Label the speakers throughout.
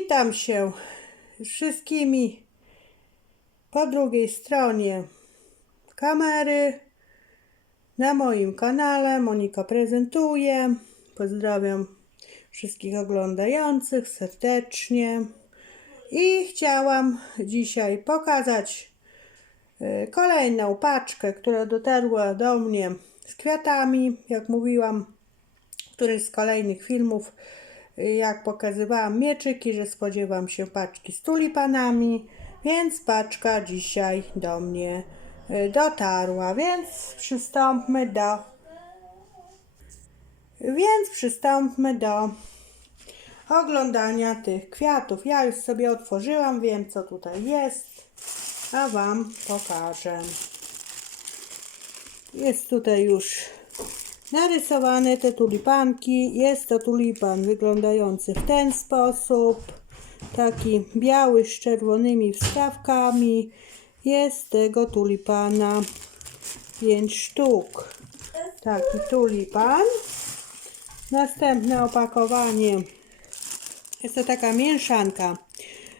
Speaker 1: Witam się wszystkimi po drugiej stronie kamery na moim kanale. Monika prezentuje. Pozdrawiam wszystkich oglądających serdecznie. I chciałam dzisiaj pokazać y, kolejną paczkę, która dotarła do mnie z kwiatami. Jak mówiłam w którymś z kolejnych filmów, jak pokazywałam mieczyki, że spodziewam się paczki z tulipanami, więc paczka dzisiaj do mnie y, dotarła, więc przystąpmy do więc przystąpmy do oglądania tych kwiatów. Ja już sobie otworzyłam, wiem co tutaj jest, a Wam pokażę. Jest tutaj już narysowane te tulipanki. Jest to tulipan wyglądający w ten sposób. Taki biały z czerwonymi wstawkami. Jest tego tulipana 5 sztuk. Taki tulipan. Następne opakowanie. Jest to taka mieszanka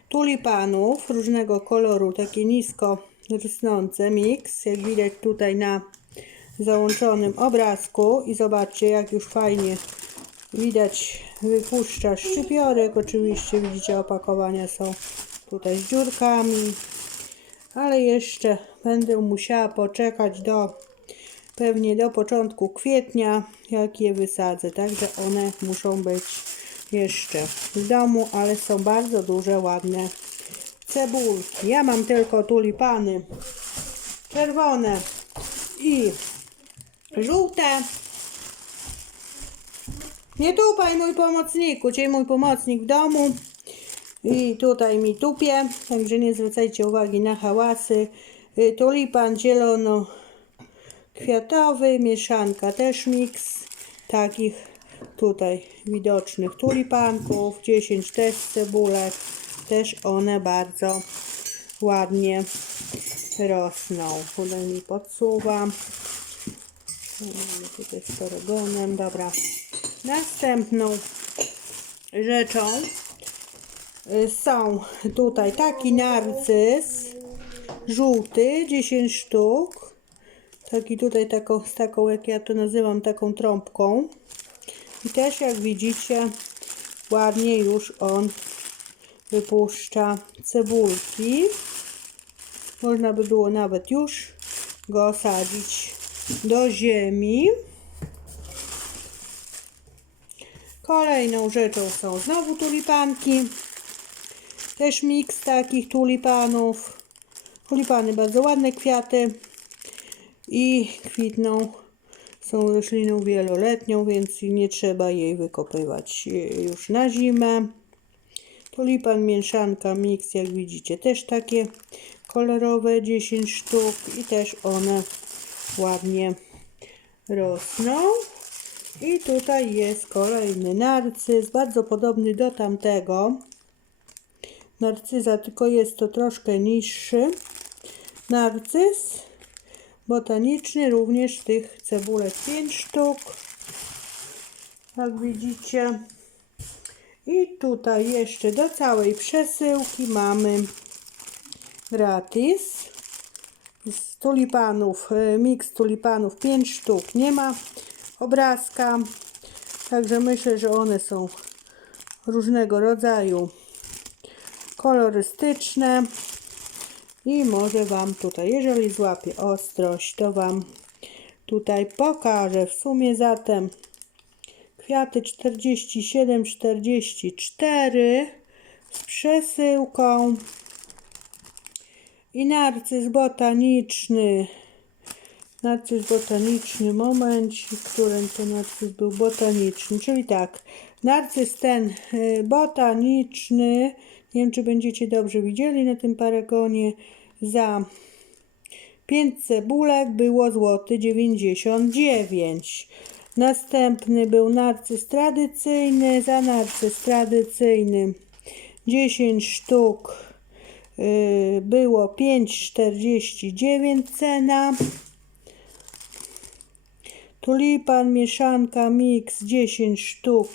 Speaker 1: tulipanów różnego koloru, takie nisko rosnące miks, jak widać tutaj na załączonym obrazku i zobaczcie jak już fajnie widać wypuszcza szczypiorek, oczywiście widzicie opakowania są tutaj z dziurkami, ale jeszcze będę musiała poczekać do pewnie do początku kwietnia, jak je wysadzę. Także one muszą być jeszcze w domu, ale są bardzo duże, ładne cebulki. Ja mam tylko tulipany czerwone i żółte. Nie tupaj mój pomocniku, czyli mój pomocnik w domu. I tutaj mi tupie, także nie zwracajcie uwagi na hałasy. Y, Tulipan zielono kwiatowy, mieszanka też miks takich tutaj widocznych tulipanków, 10 też cebulek, też one bardzo ładnie rosną. Tutaj mi podsuwam. Mamy tutaj z paragonem, dobra. Następną rzeczą y, są tutaj taki narcyz żółty, 10 sztuk. Taki tutaj taką, z taką, jak ja to nazywam, taką trąbką. I też jak widzicie, ładnie już on wypuszcza cebulki. Można by było nawet już go sadzić do ziemi. Kolejną rzeczą są znowu tulipanki. Też miks takich tulipanów. Tulipany bardzo ładne kwiaty i kwitną. Są rośliną wieloletnią, więc nie trzeba jej wykopywać już na zimę. Tulipan mieszanka mix, jak widzicie, też takie kolorowe 10 sztuk i też one ładnie rosną. I tutaj jest kolejny narcyz, bardzo podobny do tamtego narcyza, tylko jest to troszkę niższy narcyz botaniczny, również tych cebulek 5 sztuk, jak widzicie. I tutaj jeszcze do całej przesyłki mamy gratis z tulipanów, e, miks tulipanów 5 sztuk. Nie ma obrazka, także myślę, że one są różnego rodzaju kolorystyczne. I może Wam tutaj, jeżeli złapię ostrość, to Wam tutaj pokażę. W sumie zatem kwiaty 47-44 z przesyłką i narcyz botaniczny. Narcyz botaniczny moment, w którym to narcyz był botaniczny. Czyli tak, narcyz ten y, botaniczny. Nie wiem czy będziecie dobrze widzieli na tym paragonie. Za 5 cebulek było złoty 99 Następny był narcyz tradycyjny. Za narcyz tradycyjny 10 sztuk było 5,49 cena. Tulipan mieszanka mix 10 sztuk.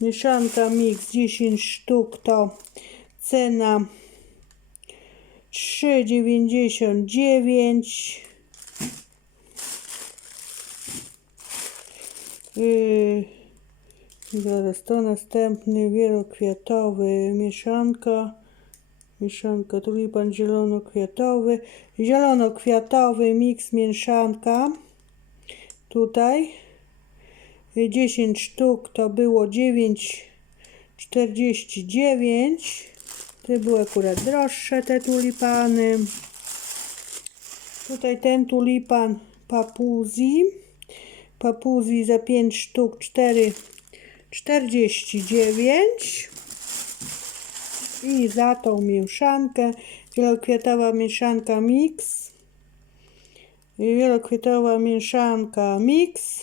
Speaker 1: Mieszanka mix 10 sztuk to cena 3,99 Yy, zaraz to następny wielokwiatowy mieszanka mieszanka. Tulipan zielonokwiatowy. Zielonokwiatowy miks mieszanka. Tutaj Y, 10 sztuk to było 9,49 te były akurat droższe te tulipany. Tutaj ten tulipan papuzji papuzji za 5 sztuk 4,49 i za tą mieszankę wielokwiatowa mieszanka mix wielokwiatowa mieszanka mix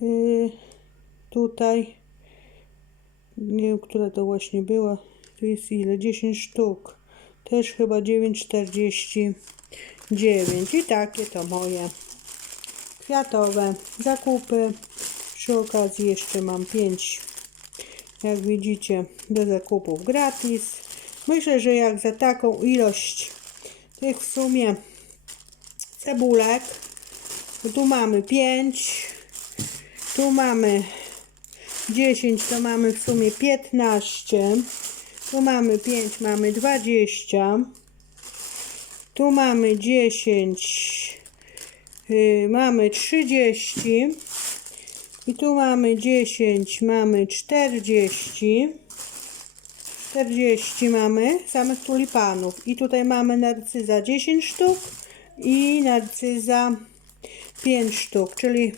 Speaker 1: yy, tutaj nie wiem, która to właśnie była tu jest ile? 10 sztuk. Też chyba 9,49 i takie to moje kwiatowe zakupy. Przy okazji jeszcze mam 5 jak widzicie do zakupów gratis. Myślę, że jak za taką ilość tych w sumie cebulek tu mamy 5 tu mamy 10 to mamy w sumie 15 tu mamy 5 mamy 20 tu mamy 10 yy, mamy 30 i tu mamy 10 mamy 40 40 mamy samych tulipanów i tutaj mamy narcyza 10 sztuk i narcyza 5 sztuk, czyli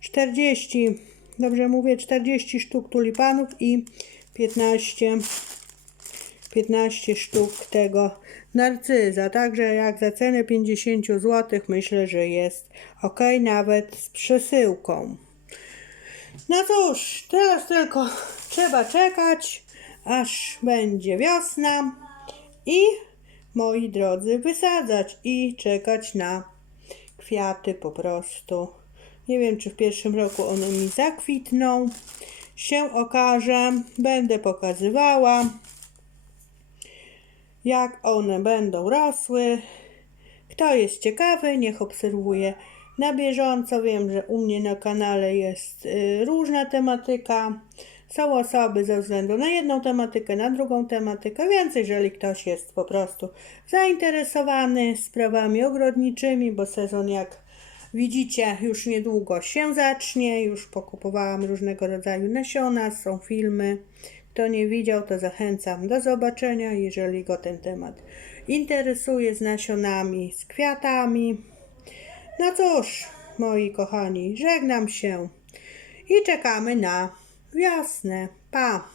Speaker 1: 40, dobrze mówię, 40 sztuk tulipanów i 15 15 sztuk tego narcyza. Także jak za cenę 50 zł myślę, że jest ok, nawet z przesyłką. No cóż, teraz tylko trzeba czekać, aż będzie wiosna i moi drodzy wysadzać i czekać na kwiaty po prostu. Nie wiem, czy w pierwszym roku one mi zakwitną. Się okaże, będę pokazywała, jak one będą rosły. Kto jest ciekawy, niech obserwuje na bieżąco. Wiem, że u mnie na kanale jest y, różna tematyka. Są osoby ze względu na jedną tematykę, na drugą tematykę, więc jeżeli ktoś jest po prostu zainteresowany sprawami ogrodniczymi, bo sezon jak widzicie już niedługo się zacznie, już pokupowałam różnego rodzaju nasiona, są filmy. Kto nie widział, to zachęcam do zobaczenia, jeżeli go ten temat interesuje z nasionami, z kwiatami. No cóż, moi kochani, żegnam się i czekamy na wiosnę. Pa!